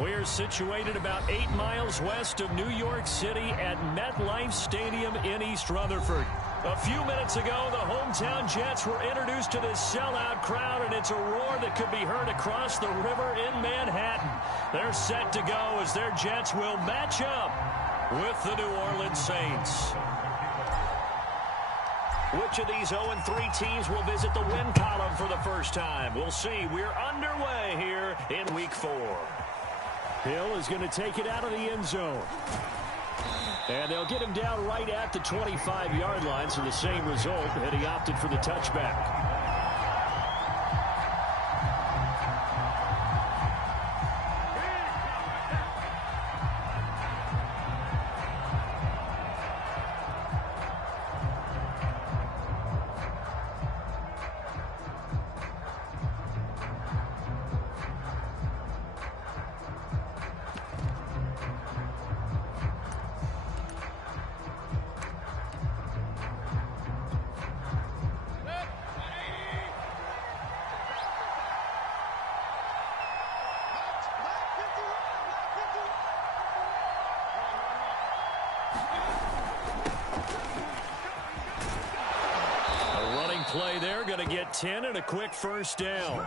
We're situated about 8 miles west of New York City at MetLife Stadium in East Rutherford. A few minutes ago, the hometown Jets were introduced to this sellout crowd, and it's a roar that could be heard across the river in Manhattan. They're set to go as their Jets will match up with the New Orleans Saints. Which of these 0-3 teams will visit the win column for the first time? We'll see. We're underway here in Week 4. Hill is going to take it out of the end zone. And they'll get him down right at the 25-yard line, so the same result, and he opted for the touchback. Play there, going to get 10 and a quick first down.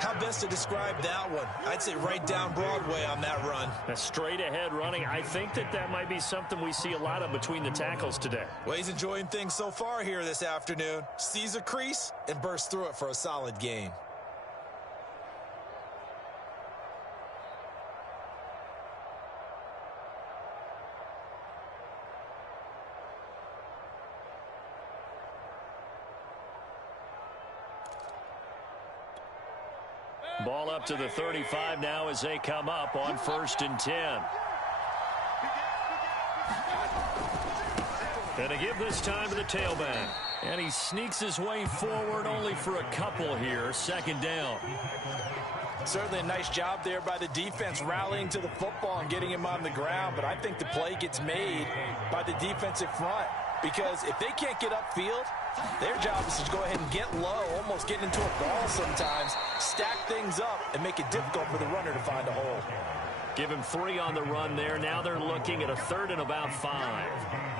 How best to describe that one? I'd say right down Broadway on that run. A straight ahead running. I think that might be something we see a lot of between the tackles today. Well, he's enjoying things so far here this afternoon. Sees a crease and bursts through it for a solid gain. Ball up to the 35 now as they come up on 1st and 10. And to give this time to the tailback. And he sneaks his way forward only for a couple here. 2nd down. Certainly a nice job there by the defense rallying to the football and getting him on the ground. But I think the play gets made by the defensive front. Because if they can't get upfield, their job is to go ahead and get low, almost get into a ball sometimes, stack things up, and make it difficult for the runner to find a hole. Give him 3 on the run there. Now they're looking at a 3rd and about 5.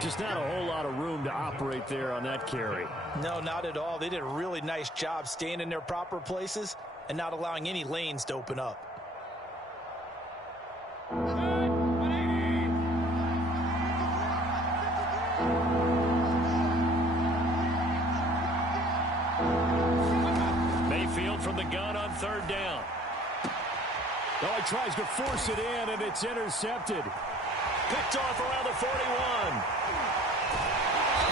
Just not a whole lot of room to operate there on that carry. No, not at all. They did a really nice job staying in their proper places and not allowing any lanes to open up. From the gun on 3rd down. Oh, he tries to force it in, and it's intercepted. Picked off around the 41.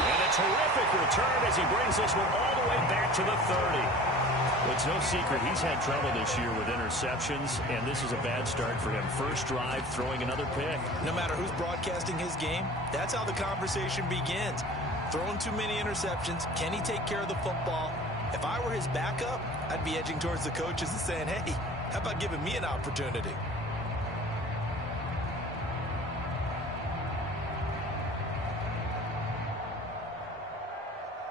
And a terrific return as he brings this one all the way back to the 30. It's no secret he's had trouble this year with interceptions, and this is a bad start for him. First drive, throwing another pick. No matter who's broadcasting his game, that's how the conversation begins. Throwing too many interceptions. Can he take care of the football? If I were his backup, I'd be edging towards the coaches and saying, hey, how about giving me an opportunity?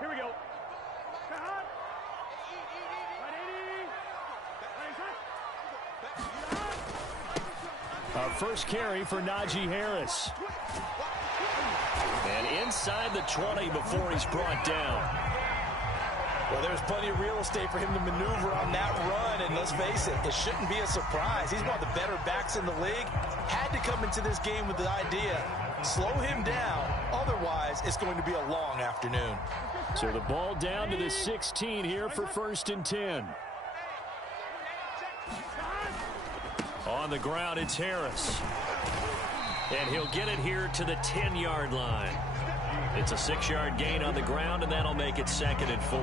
Here we go. Our first carry for Najee Harris. And inside the 20 before he's brought down. Well, there's plenty of real estate for him to maneuver on that run, and let's face it, it shouldn't be a surprise. He's one of the better backs in the league. Had to come into this game with the idea, slow him down, otherwise it's going to be a long afternoon. So the ball down to the 16 here for 1st and 10. On the ground, it's Harris. And he'll get it here to the 10-yard line. It's a 6-yard gain on the ground, and that'll make it 2nd and 4.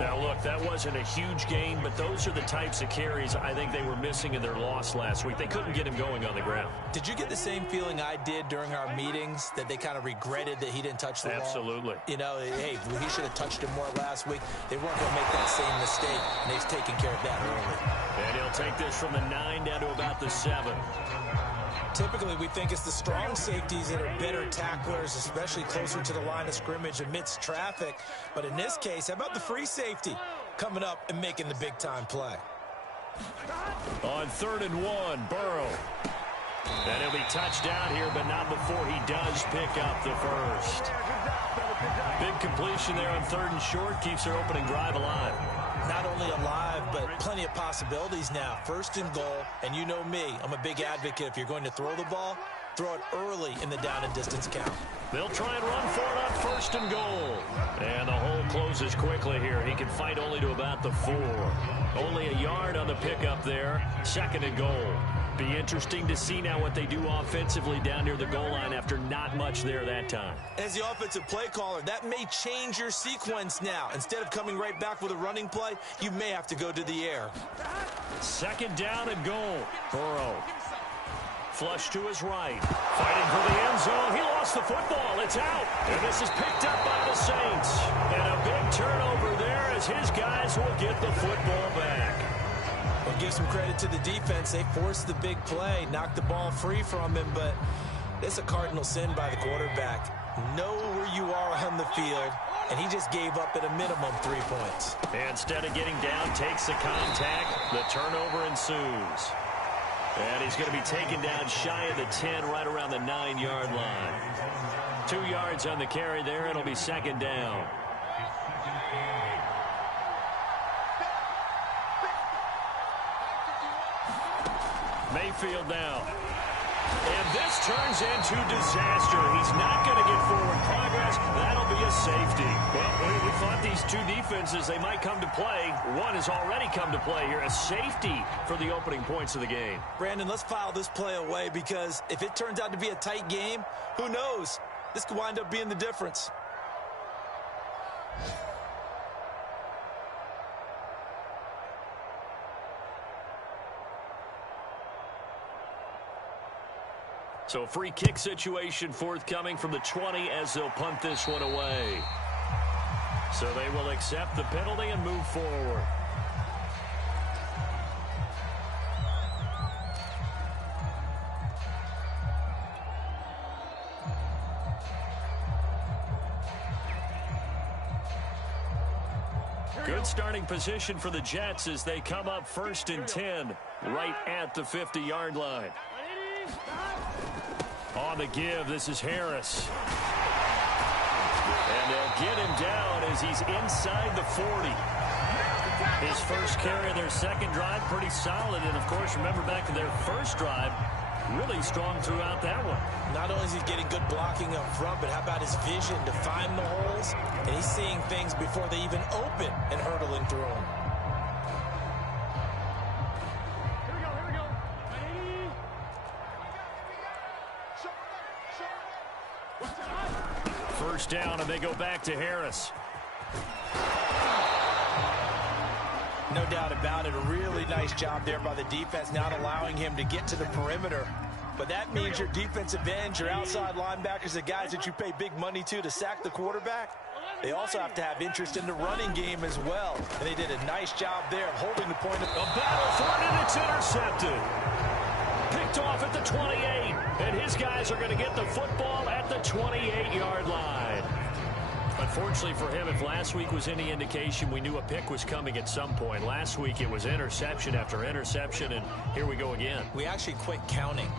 Now, look, that wasn't a huge gain, but those are the types of carries I think they were missing in their loss last week. They couldn't get him going on the ground. Did you get the same feeling I did during our meetings, that they kind of regretted that he didn't touch the ball? Absolutely. You know, hey, he should have touched him more last week. They weren't going to make that same mistake, and they've taken care of that early. And he'll take this from the 9 down to about the 7. Typically, we think it's the strong safeties that are better tacklers, especially closer to the line of scrimmage amidst traffic. But in this case, how about the free safety coming up and making the big-time play? On 3rd and 1, Burrow. And he'll be touched down here, but not before he does pick up the first. Big completion there on 3rd and short. Keeps their opening drive alive. Not only alive, but plenty of possibilities now. 1st and goal, and you know me. I'm a big advocate. If you're going to throw the ball, throw it early in the down and distance count. They'll try and run for it on 1st and goal. And the hole closes quickly here. He can fight only to about the 4. Only a yard on the pickup there. 2nd and goal. Be interesting to see now what they do offensively down near the goal line after not much there that time. As the offensive play caller, that may change your sequence now. Instead of coming right back with a running play, you may have to go to the air. 2nd down and goal. Burrow. Flush to his right. Fighting for the end zone. He lost the football. It's out. And this is picked up by the Saints. And a big turnover there as his guys will get the football back. Well, give some credit to the defense. They forced the big play, knocked the ball free from him, but it's a cardinal sin by the quarterback. Know where you are on the field, and he just gave up at a minimum 3 points. Instead of getting down, takes the contact. The turnover ensues. And he's going to be taken down shy of the 10, right around the 9-yard line. 2 yards on the carry there. It'll be 2nd down. Mayfield now. And this turns into disaster. He's not going to get forward progress. That'll be a safety. Well, we thought these two defenses, they might come to play. One has already come to play here. A safety for the opening points of the game. Brandon, let's file this play away because if it turns out to be a tight game, who knows? This could wind up being the difference. So free kick situation forthcoming from the 20 as they'll punt this one away. So they will accept the penalty and move forward. Good starting position for the Jets as they come up 1st and 10 right at the 50-yard line. On the give, this is Harris. And they'll get him down as he's inside the 40. His first carry of their second drive, pretty solid. And, of course, remember back to their first drive, really strong throughout that one. Not only is he getting good blocking up front, but how about his vision to find the holes? And he's seeing things before they even open and hurdling through them. First down, and they go back to Harris. No doubt about it. A really nice job there by the defense, not allowing him to get to the perimeter. But that means your defensive ends, your outside linebackers, the guys that you pay big money to sack the quarterback, they also have to have interest in the running game as well. And they did a nice job there of holding the point. A battle for it, and it's intercepted. Picked off at the 28, and his guys are going to get the football at the 28-yard line. Unfortunately for him, if last week was any indication, we knew a pick was coming at some point. Last week it was interception after interception, and here we go again. We actually quit counting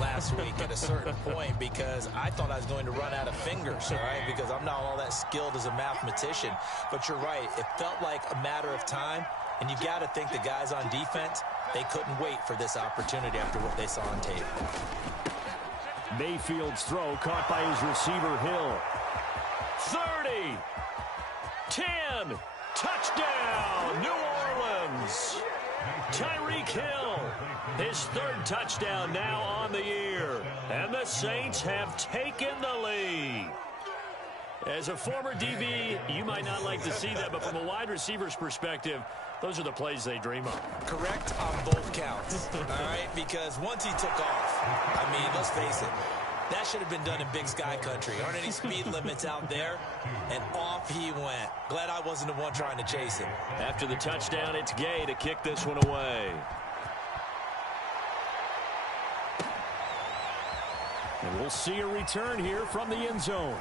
last week at a certain point because I thought I was going to run out of fingers, all right, because I'm not all that skilled as a mathematician. But you're right. It felt like a matter of time, and you got to think the guys on defense, they couldn't wait for this opportunity after what they saw on tape. Mayfield's throw caught by his receiver, Hill. 30, 10, touchdown, New Orleans. Tyreek Hill, his third touchdown now on the year. And the Saints have taken the lead. As a former DB, you might not like to see that, but from a wide receiver's perspective, those are the plays they dream of. Correct on both counts, all right? Because once he took off, I mean, let's face it, that should have been done in Big Sky Country. Aren't any speed limits out there? And off he went. Glad I wasn't the one trying to chase him. After the touchdown, it's Gay to kick this one away. And we'll see a return here from the end zone.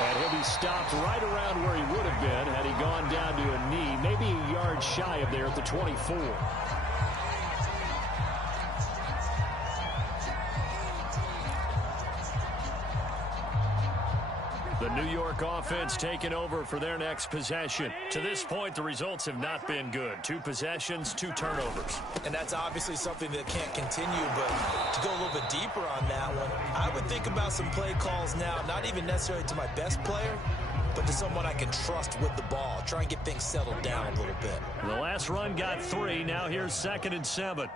And he'll be stopped right around where he would have been had he gone down to a knee, maybe a yard shy of there at the 24. The New York offense taking over for their next possession. To this point, the results have not been good. 2 possessions, 2 turnovers. And that's obviously something that can't continue, but to go a little bit deeper on that one, I would think about some play calls now, not even necessarily to my best player, but to someone I can trust with the ball. Try and get things settled down a little bit. The last run got 3. Now here's 2nd and 7.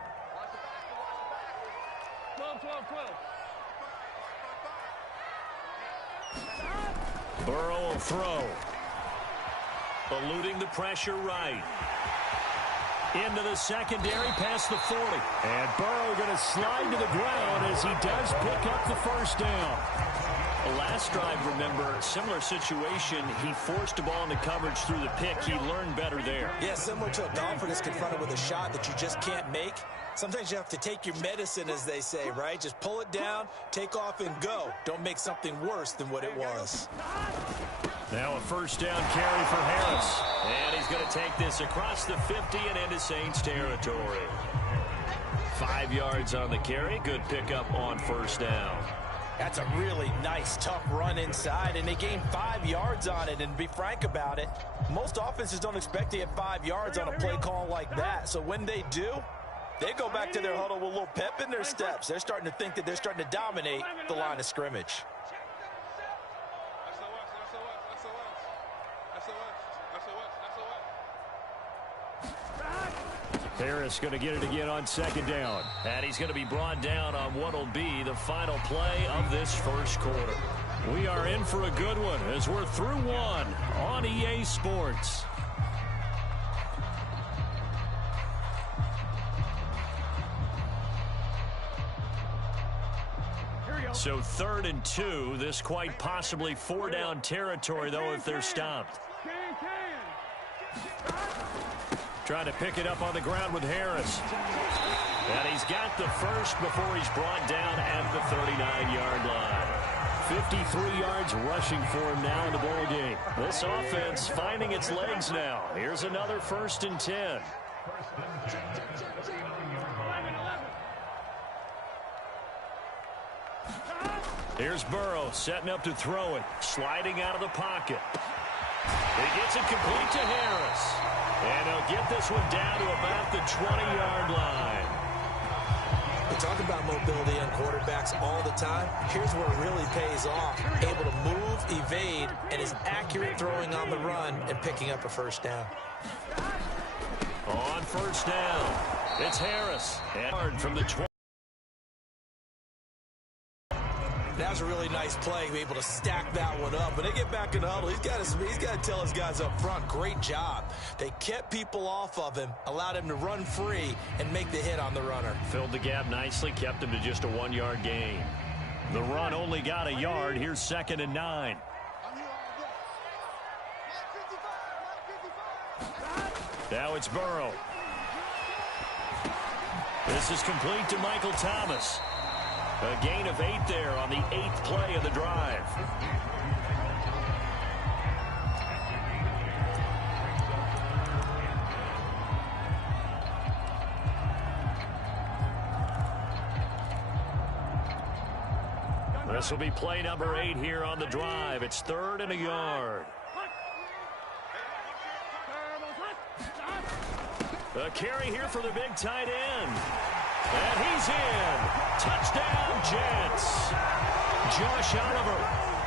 12. Burrow will throw. Eluding the pressure right. Into the secondary past the 40. And Burrow going to slide to the ground as he does pick up the first down. The last drive, remember, similar situation. He forced the ball into coverage through the pick. He learned better there. Yeah, similar to a golfer that's confronted with a shot that you just can't make. Sometimes you have to take your medicine, as they say, right? Just pull it down, take off, and go. Don't make something worse than what it was. Now a first down carry for Harris. And he's going to take this across the 50 and into Saints territory. 5 yards on the carry. Good pickup on first down. That's a really nice, tough run inside, and they gained 5 yards on it. And to be frank about it, most offenses don't expect to get 5 yards on a play call like that. So when they do, they go back to their huddle with a little pep in their steps. They're starting to think that they're starting to dominate the line of scrimmage. Harris going to get it again on 2nd down. And he's going to be brought down on what will be the final play of this first quarter. We are in for a good one as we're through 1 on EA Sports. So 3rd and 2. This quite possibly 4-down territory, though, if they're stopped. Trying to pick it up on the ground with Harris. And he's got the first before he's brought down at the 39-yard line. 53 yards rushing for him now in the ball game. This offense finding its legs now. Here's another 1st and 10. Here's Burrow setting up to throw it. Sliding out of the pocket. He gets it complete to Harris. And he'll get this one down to about the 20-yard line. We talk about mobility on quarterbacks all the time. Here's where it really pays off. Able to move, evade, and is accurate throwing on the run and picking up a first down. On first down, it's Harris. And from the 20. That's a really nice play, be able to stack that one up. When they get back in the huddle, he's got to tell his guys up front, great job. They kept people off of him, allowed him to run free and make the hit on the runner. Filled the gap nicely, kept him to just a 1-yard gain. The run only got a yard. Here's 2nd and 9. Now it's Burrow. This is complete to Michael Thomas. A gain of 8 there on the 8th play of the drive. This will be play number 8 here on the drive. It's 3rd and a yard. A carry here for the big tight end. And he's in. Touchdown, Jets. Josh Oliver,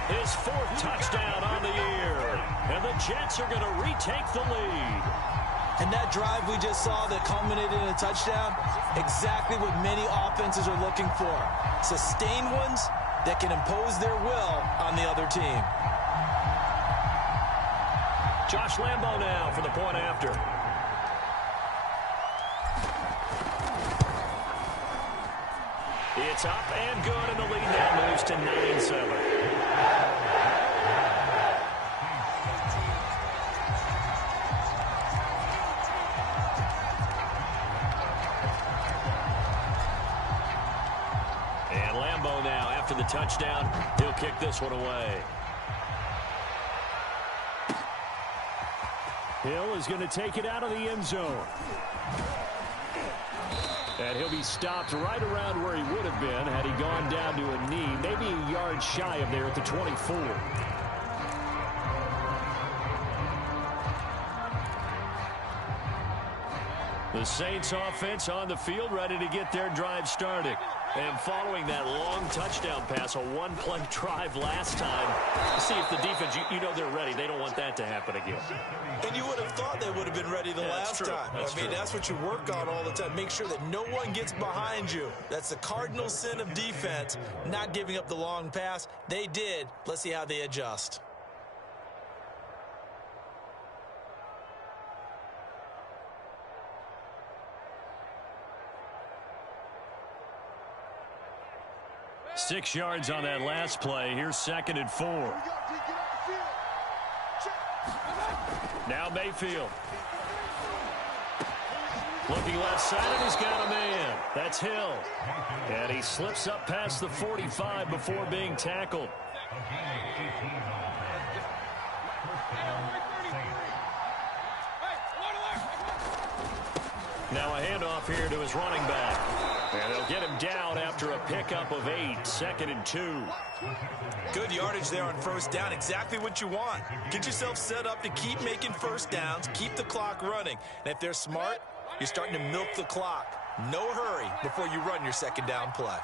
his 4th touchdown on the year. And the Jets are going to retake the lead. And that drive we just saw that culminated in a touchdown, exactly what many offenses are looking for. Sustained ones that can impose their will on the other team. Josh Lambo now for the point after. It's up and good, and the lead now moves to 9-7. And Lambo now, after the touchdown, he'll kick this one away. Hill is going to take it out of the end zone. And he'll be stopped right around where he would have been had he gone down to a knee, maybe a yard shy of there at the 24. The Saints offense on the field, ready to get their drive started. And following that long touchdown pass, a one-play drive last time, see if the defense, you know they're ready. They don't want that to happen again. And you would have thought they would have been ready the last time. That's what you work on all the time. Make sure that no one gets behind you. That's the cardinal sin of defense, not giving up the long pass. They did. Let's see how they adjust. Six yards on that last play. Here's 2nd and 4. Now Mayfield. Looking left side, and he's got a man. That's Hill. And he slips up past the 45 before being tackled. Now a handoff here to his running back. And they'll get him down after a pickup of 8, 2nd and 2. Good yardage there on first down. Exactly what you want. Get yourself set up to keep making first downs, keep the clock running. And if they're smart, you're starting to milk the clock. No hurry before you run your second down play.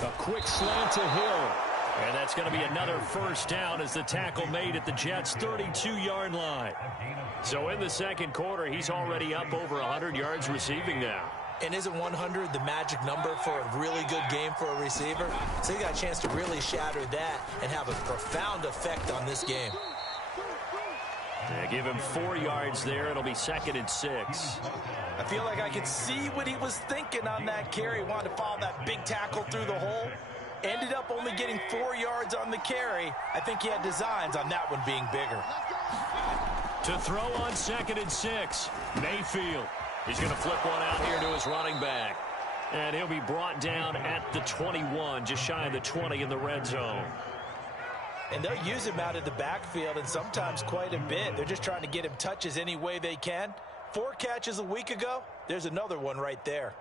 A quick slant to Hill. And that's going to be another first down as the tackle made at the Jets' 32-yard line. So in the second quarter, he's already up over 100 yards receiving now. And isn't 100 the magic number for a really good game for a receiver? So you got a chance to really shatter that and have a profound effect on this game. Yeah, give him 4 yards there. It'll be 2nd and 6. I feel like I could see what he was thinking on that carry. He wanted to follow that big tackle through the hole. Ended up only getting 4 yards on the carry. I think he had designs on that one being bigger. To throw on 2nd and 6, Mayfield. He's going to flip one out here to his running back. And he'll be brought down at the 21, just shy of the 20 in the red zone. And they'll use him out of the backfield, and sometimes quite a bit. They're just trying to get him touches any way they can. 4 catches a week ago. There's another one right there.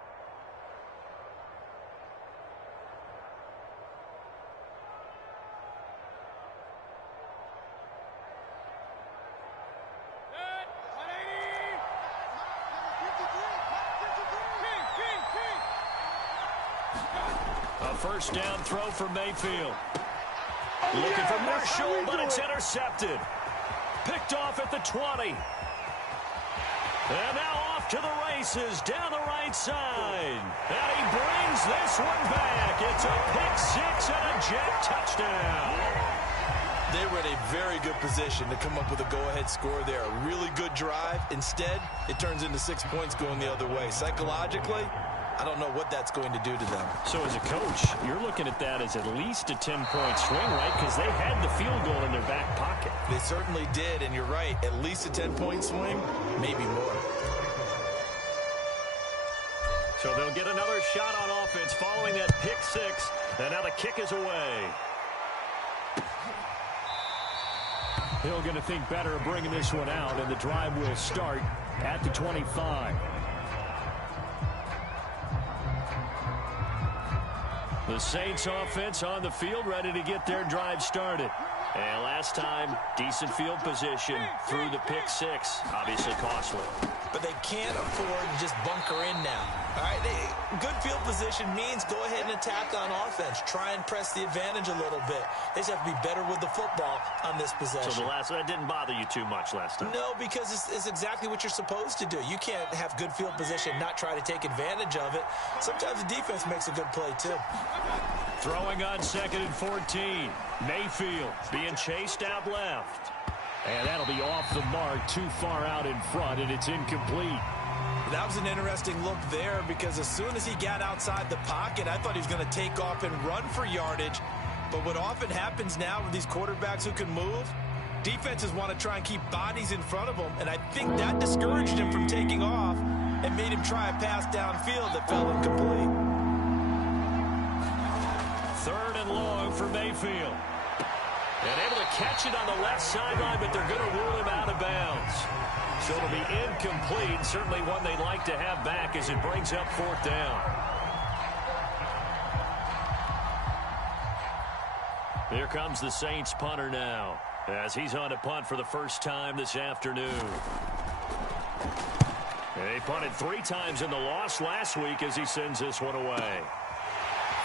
First down throw for Mayfield. Looking for Marshall, but it's intercepted. Picked off at the 20. And now off to the races down the right side. And he brings this one back. It's a pick 6 and a Jet touchdown. They were in a very good position to come up with a go-ahead score there. A really good drive. Instead, it turns into 6 points going the other way. Psychologically, I don't know what that's going to do to them. So as a coach, you're looking at that as at least a 10-point swing, right? Because they had the field goal in their back pocket. They certainly did, and you're right. At least a 10-point swing, maybe more. So they'll get another shot on offense following that pick 6. And now the kick is away. Hill going to think better of bringing this one out, and the drive will start at the 25. The Saints offense on the field, ready to get their drive started. And last time, decent field position through the pick 6. Obviously costly. But they can't afford to just bunker in now. All right, good field position means go ahead and attack on offense. Try and press the advantage a little bit. They just have to be better with the football on this possession. So that didn't bother you too much last time? No, because it's exactly what you're supposed to do. You can't have good field position, not try to take advantage of it. Sometimes the defense makes a good play, too. Throwing on 2nd and 14. Mayfield being chased out left. And that'll be off the mark, too far out in front, and it's incomplete. That was an interesting look there because as soon as he got outside the pocket, I thought he was going to take off and run for yardage. But what often happens now with these quarterbacks who can move, defenses want to try and keep bodies in front of them, and I think that discouraged him from taking off and made him try a pass downfield that fell incomplete. 3rd and long for Mayfield. And able to catch it on the left sideline, but they're going to rule him out of bounds. So it'll be incomplete. Certainly one they'd like to have back as it brings up 4th down. Here comes the Saints punter now, as he's on to punt for the first time this afternoon. They punted 3 times in the loss last week as he sends this one away.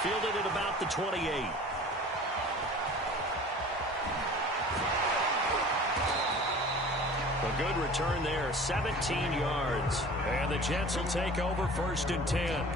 Fielded at about the 28. A good return there, 17 yards. And the Jets will take over 1st and 10.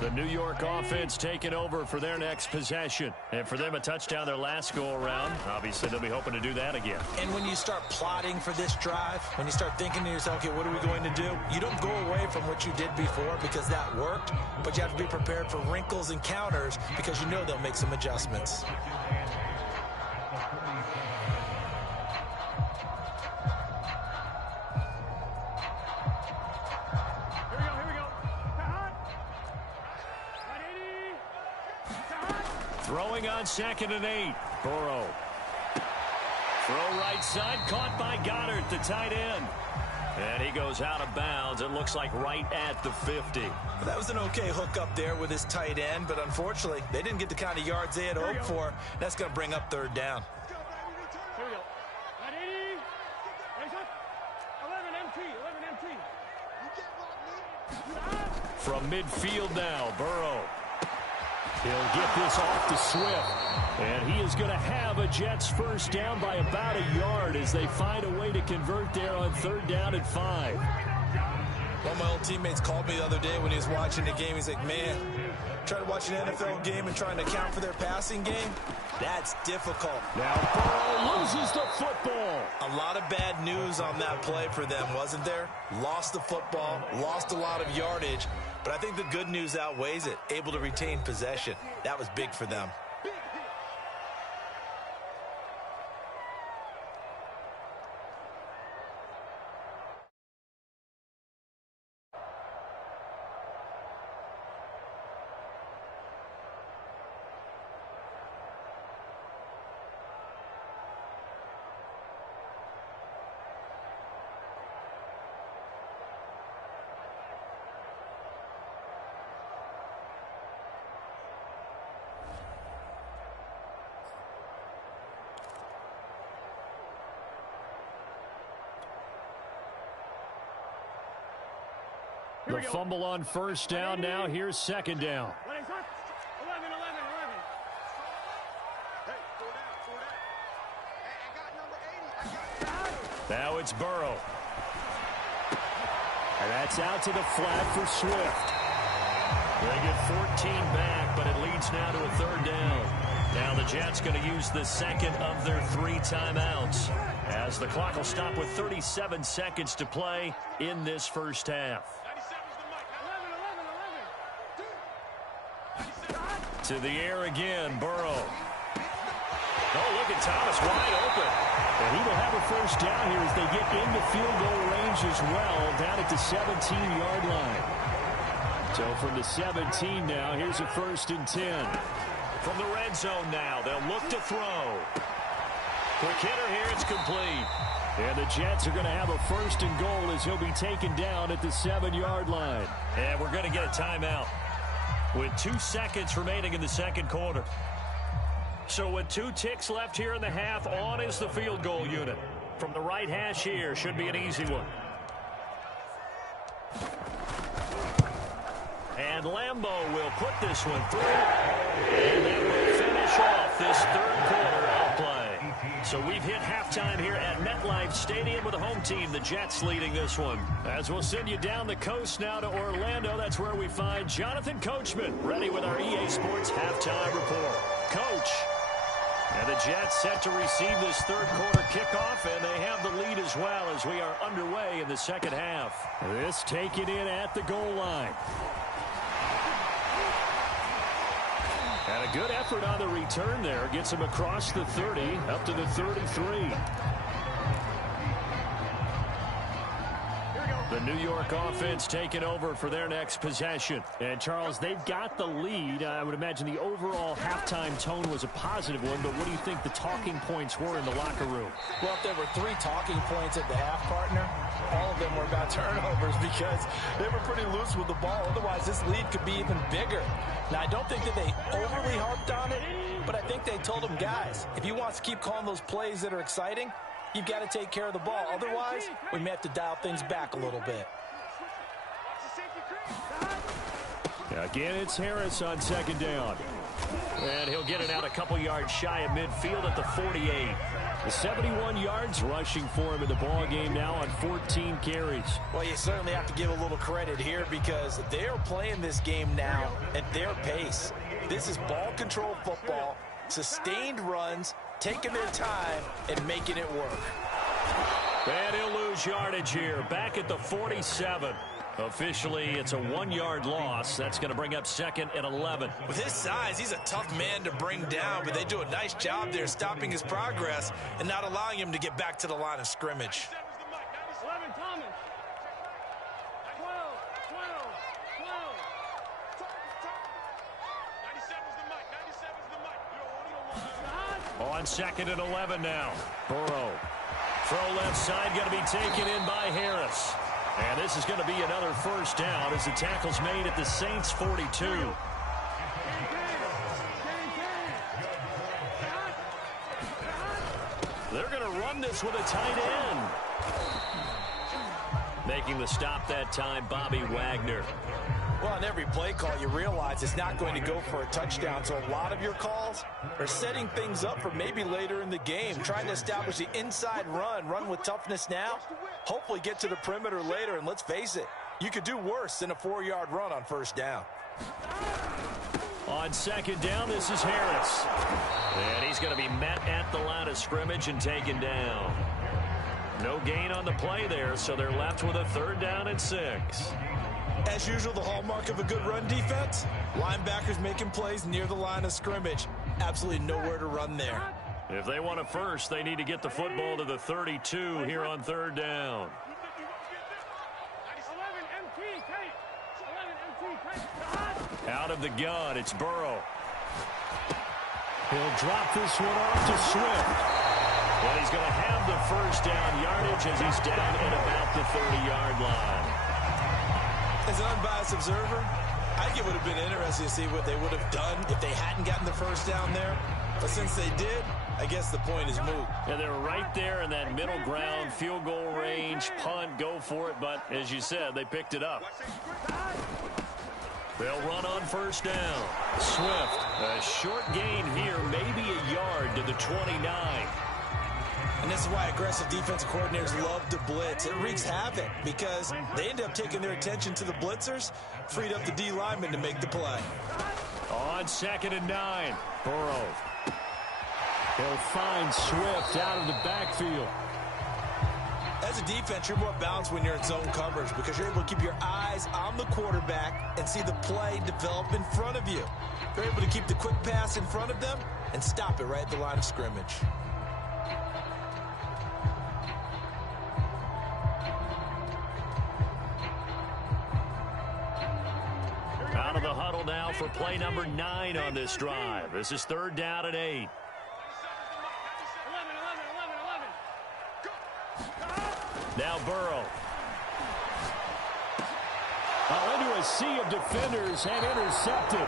The New York offense taking over for their next possession. And for them, a touchdown their last go-around. Obviously, they'll be hoping to do that again. And when you start plotting for this drive, when you start thinking to yourself, okay, what are we going to do? You don't go away from what you did before because that worked, but you have to be prepared for wrinkles and counters because you know they'll make some adjustments. Throwing on 2nd and 8. Burrow. Throw right side, caught by Goddard, the tight end. And he goes out of bounds. It looks like right at the 50. That was an okay hook up there with his tight end, but unfortunately, they didn't get the kind of yards they had hoped for. That's going to bring up 3rd down. Here we go. 180. 11 MT. From midfield now, Burrow. He'll get this off to Swift. And he is going to have a Jets first down by about a yard as they find a way to convert there on 3rd down and 5. One of my old teammates called me the other day when he was watching the game. He's like, man, trying to watch an NFL game and trying to account for their passing game, that's difficult. Now Burrow loses the football. A lot of bad news on that play for them, wasn't there? Lost the football, lost a lot of yardage. But I think the good news outweighs it. Able to retain possession. That was big for them. The fumble on 1st down. Now here's 2nd down. 11. Now it's Burrow. And that's out to the flat for Swift. They get 14 back, but it leads now to a 3rd down. Now the Jets going to use the 2nd of their 3 timeouts as the clock will stop with 37 seconds to play in this first half. To the air again, Burrow. Oh, look at Thomas wide open. And he will have a first down here as they get into field goal range as well, down at the 17-yard line. So from the 17 now, here's a 1st and 10. From the red zone now, they'll look to throw. Quick hitter here, it's complete. And the Jets are going to have a 1st and goal as he'll be taken down at the 7-yard line. And we're going to get a timeout with 2 seconds remaining in the 2nd quarter. So with 2 ticks left here in the half, on is the field goal unit. From the right hash here, should be an easy one. And Lambeau will put this one through. And that will finish off this 3rd quarter of play. So we've hit halftime here at MetLife Stadium with the home team, the Jets, leading this one. As we'll send you down the coast now to Orlando, that's where we find Jonathan Coachman, ready with our EA Sports halftime report. Coach. And the Jets set to receive this 3rd quarter kickoff, and they have the lead as well as we are underway in the 2nd half. This taken in at the goal line. And a good effort on the return there. Gets him across the 30, up to the 33. The New York offense taking over for their next possession. And, Charles, they've got the lead. I would imagine the overall halftime tone was a positive one, but what do you think the talking points were in the locker room? Well, if there were 3 talking points at the half, partner, all of them were about turnovers because they were pretty loose with the ball. Otherwise, this lead could be even bigger. Now, I don't think that they overly harped on it, but I think they told them, guys, if you want to keep calling those plays that are exciting, you've got to take care of the ball. Otherwise, we may have to dial things back a little bit. Again, it's Harris on second down. And he'll get it out a couple yards shy of midfield at the 48. The 71 yards rushing for him in the ball game now on 14 carries. Well, you certainly have to give a little credit here because they're playing this game now at their pace. This is ball control football, sustained runs, taking their time and making it work. And he'll lose yardage here, back at the 47. Officially, it's a 1-yard loss. That's going to bring up second and 11. With his size, he's a tough man to bring down, but they do a nice job there stopping his progress and not allowing him to get back to the line of scrimmage. 11, Thomas. 12. 97's the mic. On second and 11 now. Burrow. Throw left side going to be taken in by Harris. And this is going to be another first down as the tackle's made at the Saints' 42. They're going to run this with a tight end. Making the stop that time, Bobby Wagner. Well, on every play call, you realize it's not going to go for a touchdown. So a lot of your calls are setting things up for maybe later in the game, trying to establish the inside run with toughness now, hopefully get to the perimeter later. And let's face it, you could do worse than a 4-yard run on first down. On second down, this is Harris. And he's going to be met at the line of scrimmage and taken down. No gain on the play there, so they're left with a 3rd down and 6. As usual, the hallmark of a good run defense, linebackers making plays near the line of scrimmage. Absolutely nowhere to run there. If they want a first, they need to get the football to the 32 here on 3rd down. 11 MT, Out of the gun, it's Burrow. He'll drop this one off to Swift. Well, he's going to have the first down yardage as he's down at about the 30-yard line. As an unbiased observer, I think it would have been interesting to see what they would have done if they hadn't gotten the first down there. But since they did, I guess the point is moot. Yeah, they're right there in that middle ground, field goal range, punt, go for it. But as you said, they picked it up. They'll run on first down. Swift, a short gain here, maybe a yard to the 29. And this is why aggressive defensive coordinators love to blitz. It wreaks havoc because they end up taking their attention to the blitzers, freed up the D lineman to make the play. On second and 9, Burrow. He'll find Swift out of the backfield. As a defense, you're more balanced when you're in zone coverage because you're able to keep your eyes on the quarterback and see the play develop in front of you. You're able to keep the quick pass in front of them and stop it right at the line of scrimmage. Out of the huddle now for play number 9 on this drive. This is 3rd down and 8. Now Burrow. Into a sea of defenders and intercepted.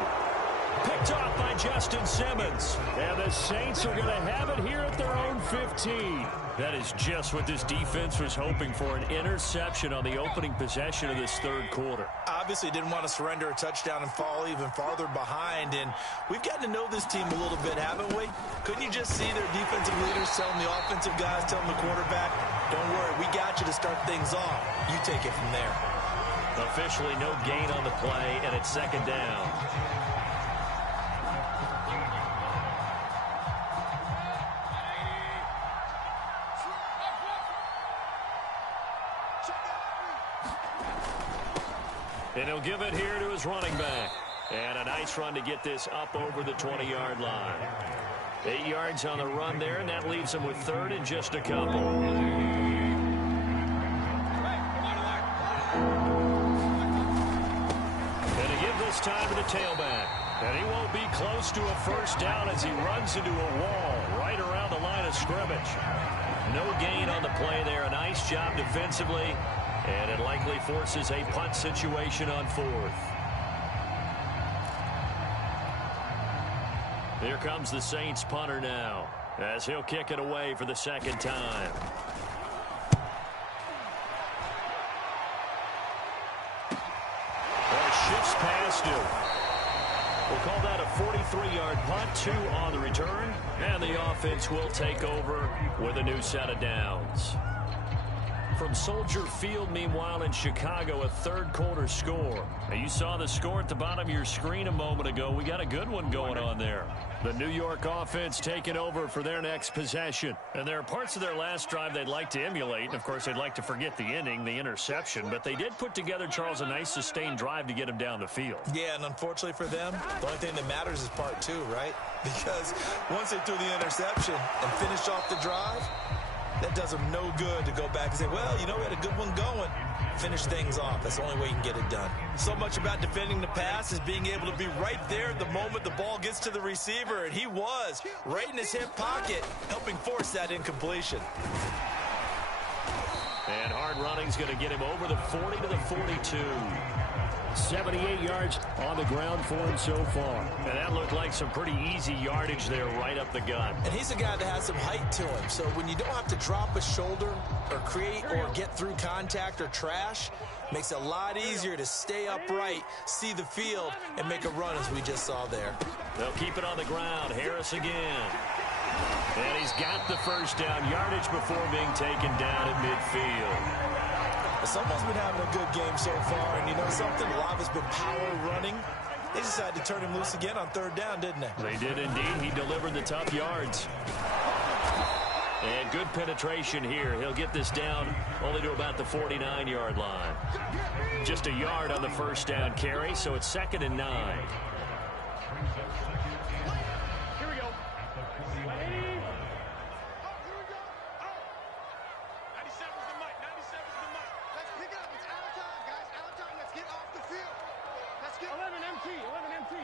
Picked off by Justin Simmons. And the Saints are going to have it here at their own 15. That is just what this defense was hoping for, an interception on the opening possession of this 3rd quarter. Obviously didn't want to surrender a touchdown and fall even farther behind, and we've gotten to know this team a little bit, haven't we? Couldn't you just see their defensive leaders telling the offensive guys, telling the quarterback, don't worry, we got you to start things off. You take it from there. Officially no gain on the play, and it's 2nd down. And he'll give it here to his running back. And a nice run to get this up over the 20-yard line. 8 yards on the run there, and that leaves him with 3rd and just a couple. this time to the tailback. And he won't be close to a first down as he runs into a wall right around the line of scrimmage. No gain on the play there. A nice job defensively. And it likely forces a punt situation on fourth. Here comes the Saints punter now, as he'll kick it away for the second time. Shifts past him. We'll call that a 43-yard punt, 2 on the return, and the offense will take over with a new set of downs. From Soldier Field, meanwhile, in Chicago, a third-quarter score. Now, you saw the score at the bottom of your screen a moment ago. We got a good one going on there. The New York offense taking over for their next possession. And there are parts of their last drive they'd like to emulate. And, of course, they'd like to forget the inning, the interception. But they did put together, Charles, a nice sustained drive to get him down the field. Yeah, and unfortunately for them, the only thing that matters is part 2, right? Because once they threw the interception and finished off the drive, that does them no good to go back and say, well, you know, we had a good one going. Finish things off. That's the only way you can get it done. So much about defending the pass is being able to be right there the moment the ball gets to the receiver, and he was right in his hip pocket, helping force that incompletion. And hard running's going to get him over the 40 to the 42. 78 yards on the ground for him so far. And that looked like some pretty easy yardage there right up the gut. And he's a guy that has some height to him. So when you don't have to drop a shoulder or create or get through contact or trash, makes it a lot easier to stay upright, see the field, and make a run as we just saw there. They'll keep it on the ground. Harris again. And he's got the first down yardage before being taken down at midfield. Someone's been having a good game so far, and you know something? A lot of it's been power running. They decided to turn him loose again on third down, didn't they? They did indeed. He delivered the tough yards. And good penetration here. He'll get this down only to about the 49-yard line. Just a yard on the first down carry, so it's 2nd and 9. Here we go. Let's get 11 MT. 11 MT.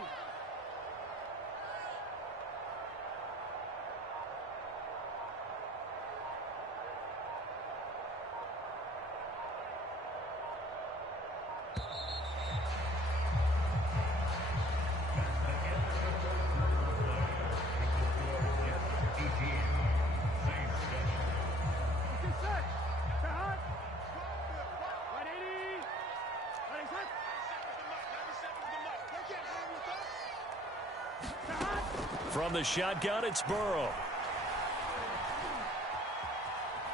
From the shotgun, it's Burrow.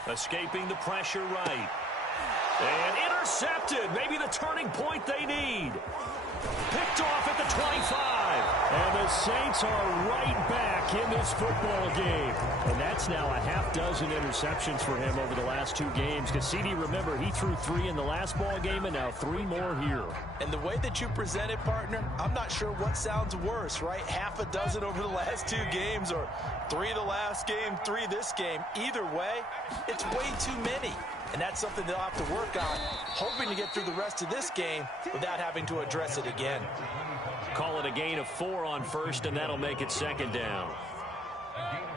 Escaping the pressure right. And intercepted. Maybe the turning point they need. Picked off at the 25. And the Saints are right back in this football game. And that's now a half dozen interceptions for him over the last 2 games. Because CD, remember, he threw 3 in the last ball game and now 3 more here. And the way that you present it, partner, I'm not sure what sounds worse, right? Half a dozen over the last 2 games or 3 the last game, 3 this game. Either way, it's way too many. And that's something they'll have to work on, hoping to get through the rest of this game without having to address it again. Call it a gain of 4 on first, and that'll make it 2nd down.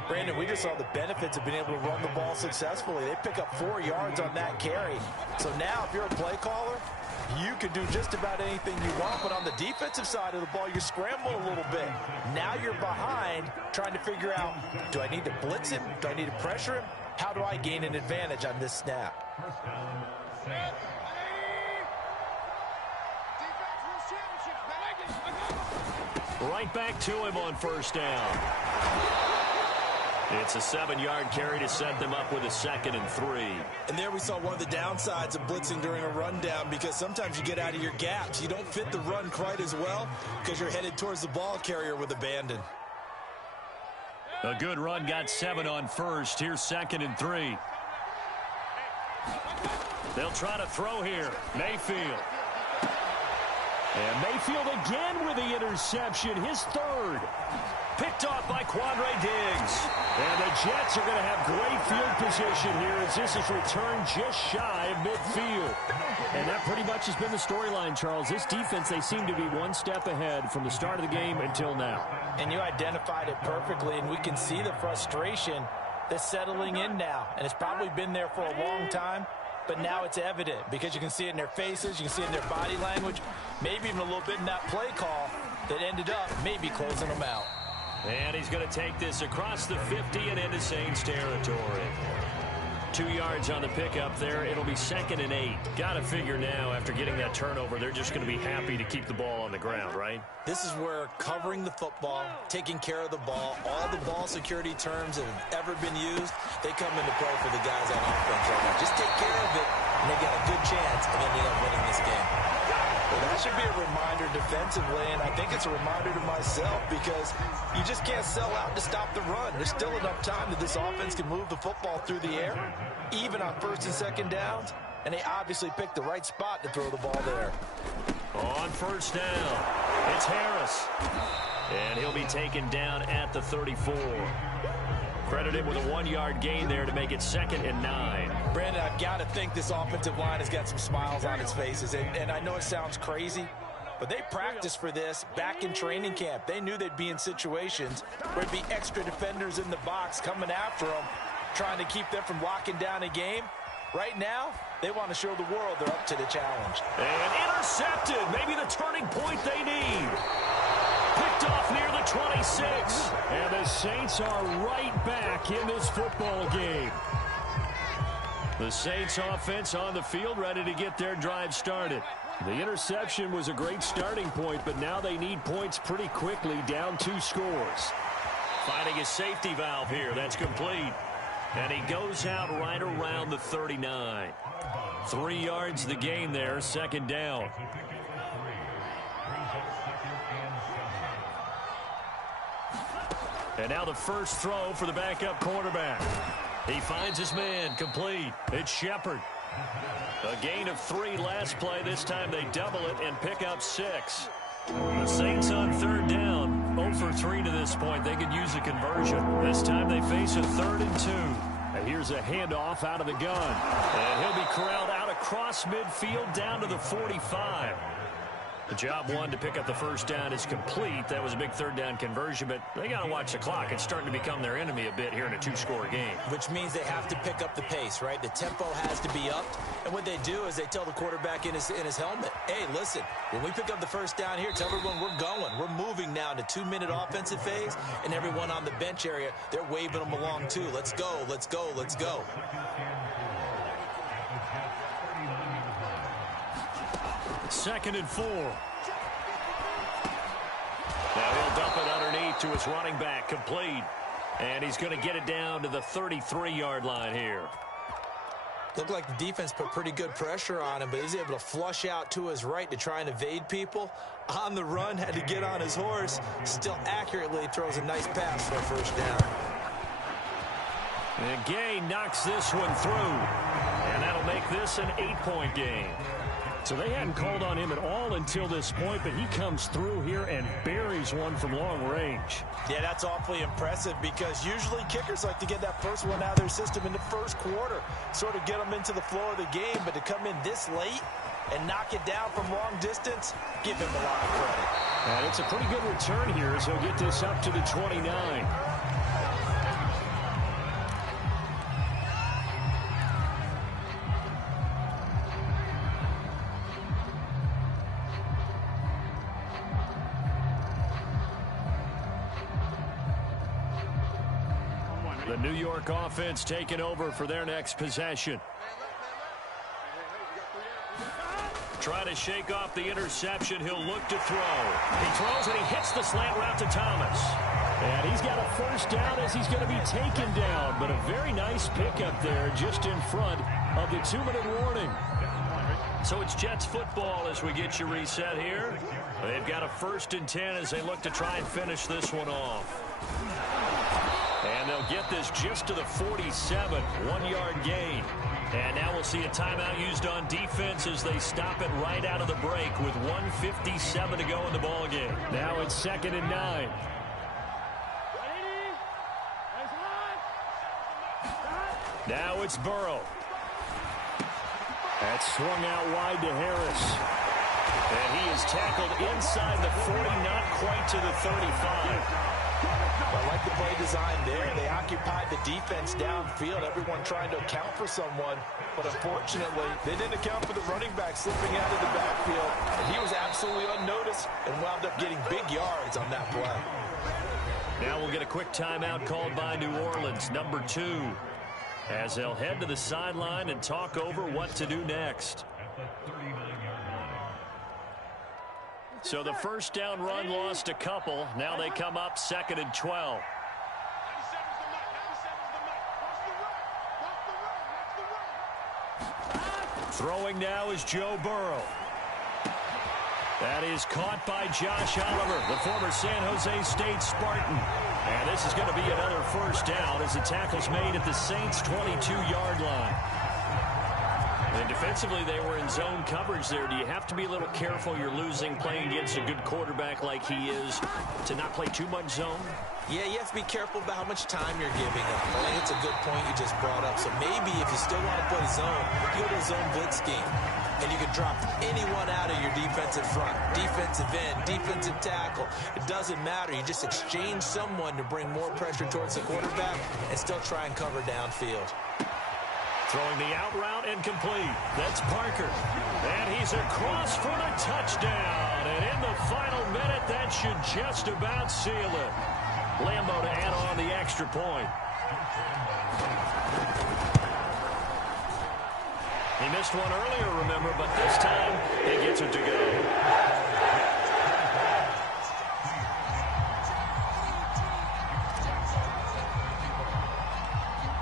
Brandon, we just saw the benefits of being able to run the ball successfully. They pick up 4 yards on that carry. So now, if you're a play caller, you can do just about anything you want. But on the defensive side of the ball, you scramble a little bit. Now you're behind, trying to figure out, do I need to blitz him? Do I need to pressure him? How do I gain an advantage on this snap? Right back to him on first down. It's a 7-yard carry to set them up with a 2nd and 3. And there we saw one of the downsides of blitzing during a rundown, because sometimes you get out of your gaps. You don't fit the run quite as well because you're headed towards the ball carrier with abandon. A good run got 7 on first. Here's 2nd and 3. They'll try to throw here. Mayfield. And Mayfield again with the interception, his third. Picked off by Quandre Diggs. And the Jets are going to have great field position here as this is returned just shy of midfield. And that pretty much has been the storyline, Charles. This defense, they seem to be one step ahead from the start of the game until now. And you identified it perfectly, and we can see the frustration that's settling in now. And it's probably been there for a long time, but now it's evident because you can see it in their faces, you can see it in their body language, maybe even a little bit in that play call that ended up maybe closing them out. And he's going to take this across the 50 and into Saints territory. 2 yards on the pickup there. It'll be 2nd and 8. Got to figure now after getting that turnover, they're just going to be happy to keep the ball on the ground, right? This is where covering the football, taking care of the ball, all the ball security terms that have ever been used, they come into play for the guys on offense right now. Just take care of it, and they got a good chance of ending up winning this game. Well, that should be a reminder defensively, and I think it's a reminder to myself because you just can't sell out to stop the run. There's still enough time that this offense can move the football through the air, even on 1st and 2nd downs, and they obviously picked the right spot to throw the ball there. On 1st down, it's Harris, and he'll be taken down at the 34. Credited with a 1-yard gain there to make it 2nd and 9. Brandon, I've got to think this offensive line has got some smiles on its faces. And I know it sounds crazy, but they practiced for this back in training camp. They knew they'd be in situations where there'd be extra defenders in the box coming after them, trying to keep them from locking down a game. Right now, they want to show the world they're up to the challenge. And intercepted. Maybe the turning point they need. Picked off near the 26. And the Saints are right back in this football game. The Saints offense on the field ready to get their drive started. The interception was a great starting point, but now they need points pretty quickly, down 2 scores. Finding a safety valve here. That's complete. And he goes out right around the 39. 3 yards the gain there, 2nd down. And now the first throw for the backup quarterback. He finds his man, complete. It's Shepard. A gain of 3 last play. This time they double it and pick up 6. The Saints on 3rd down. 0 for 3 to this point. They could use a conversion. This time they face a 3rd and 2. And here's a handoff out of the gun. And he'll be corralled out across midfield down to the 45. The job one to pick up the first down is complete. That was a big 3rd down conversion, but they got to watch the clock. It's starting to become their enemy a bit here in a 2-score game. Which means they have to pick up the pace, right? The tempo has to be upped. And what they do is they tell the quarterback in his helmet, hey, listen, when we pick up the first down here, tell everyone we're going. We're moving now to 2-minute offensive phase, and everyone on the bench area, they're waving them along too. Let's go, let's go, let's go. Second and 4. Now he'll dump it underneath to his running back, complete. And he's going to get it down to the 33-yard line here. Looked like the defense put pretty good pressure on him, but he's able to flush out to his right to try and evade people. On the run, had to get on his horse. Still accurately throws a nice pass for a first down. And Gay knocks this one through. And that'll make this an 8-point game. So they hadn't called on him at all until this point, but he comes through here and buries one from long range. Yeah, that's awfully impressive because usually kickers like to get that first one out of their system in the first quarter, sort of get them into the flow of the game, but to come in this late and knock it down from long distance, give him a lot of credit. And it's a pretty good return here as he'll get this up to the 29. The New York offense taking over for their next possession. Try to shake off the interception. He'll look to throw. He throws and he hits the slant route to Thomas. And he's got a first down as he's going to be taken down. But a very nice pickup there just in front of the 2-minute warning. So it's Jets football as we get you reset here. They've got a 1st and 10 as they look to try and finish this one off. And they'll get this just to the 47, 1-yard gain. And now we'll see a timeout used on defense as they stop it right out of the break with 1:57 to go in the ball game. Now it's 2nd and 9. Now it's Burrow. That's swung out wide to Harris. And he is tackled inside the 40, not quite to the 35. I like the play design there. They occupied the defense downfield, everyone trying to account for someone. But unfortunately, they didn't account for the running back slipping out of the backfield. And he was absolutely unnoticed and wound up getting big yards on that play. Now we'll get a quick timeout called by New Orleans, number 2, as they'll head to the sideline and talk over what to do next. So the first down run lost a couple. Now they come up 2nd and 12. Throwing now is Joe Burrow. That is caught by Josh Oliver, the former San Jose State Spartan. And this is going to be another first down as the tackle's made at the Saints' 22-yard line. And defensively, they were in zone coverage there. Do you have to be a little careful? You're losing playing against a good quarterback like he is to not play too much zone? Yeah, you have to be careful about how much time you're giving up. I think it's a good point you just brought up. So maybe if you still want to play zone, you go to a zone blitz scheme. And you can drop anyone out of your defensive front, defensive end, defensive tackle. It doesn't matter. You just exchange someone to bring more pressure towards the quarterback and still try and cover downfield. Throwing the out route and complete. That's Parker. And he's across for the touchdown. And in the final minute, that should just about seal it. Lambo to add on the extra point. He missed one earlier, remember, but this time he gets it to go.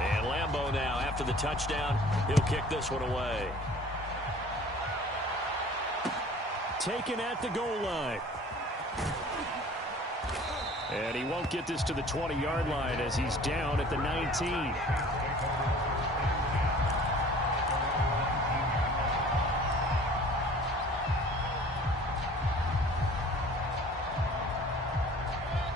And Lambo now, after the touchdown, he'll kick this one away. Taken at the goal line. And he won't get this to the 20-yard line as he's down at the 19.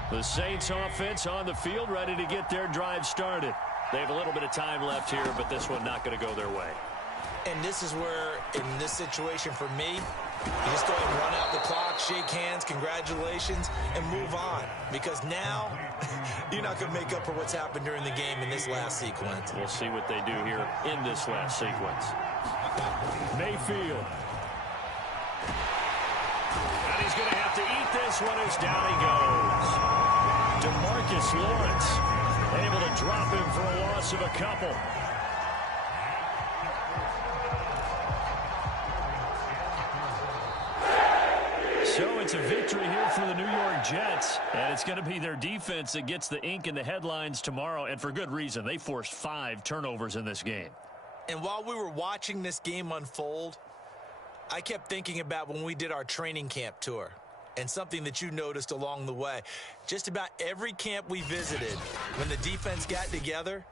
The Saints offense on the field, ready to get their drive started. They have a little bit of time left here, but this one not going to go their way. And this is where, in this situation for me, you just go ahead and run out the clock, shake hands, congratulations, and move on. Because now, you're not going to make up for what's happened during the game in this last sequence. We'll see what they do here in this last sequence. Mayfield. And he's going to have to eat this one as down he goes. DeMarcus Lawrence able to drop him for a loss of a couple. So it's a victory here for the New York Jets, and it's going to be their defense that gets the ink in the headlines tomorrow, and for good reason. They forced 5 turnovers in this game. And while we were watching this game unfold, I kept thinking about when we did our training camp tour. And something that you noticed along the way. Just about every camp we visited, when the defense got together,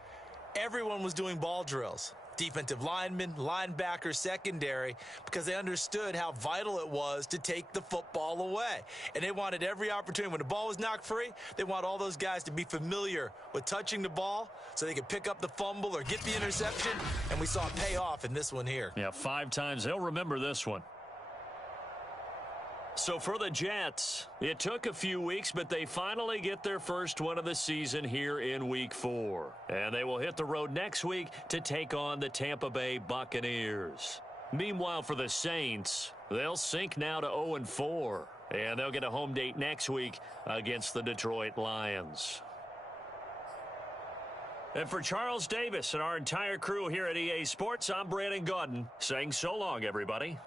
everyone was doing ball drills. Defensive linemen, linebackers, secondary, because they understood how vital it was to take the football away. And they wanted every opportunity. When the ball was knocked free, they want all those guys to be familiar with touching the ball so they could pick up the fumble or get the interception. And we saw it pay off in this one here. Yeah, 5 times. They'll remember this one. So for the Jets, it took a few weeks, but they finally get their first win of the season here in Week 4. And they will hit the road next week to take on the Tampa Bay Buccaneers. Meanwhile, for the Saints, they'll sink now to 0-4. And they'll get a home date next week against the Detroit Lions. And for Charles Davis and our entire crew here at EA Sports, I'm Brandon Gaudin saying so long, everybody.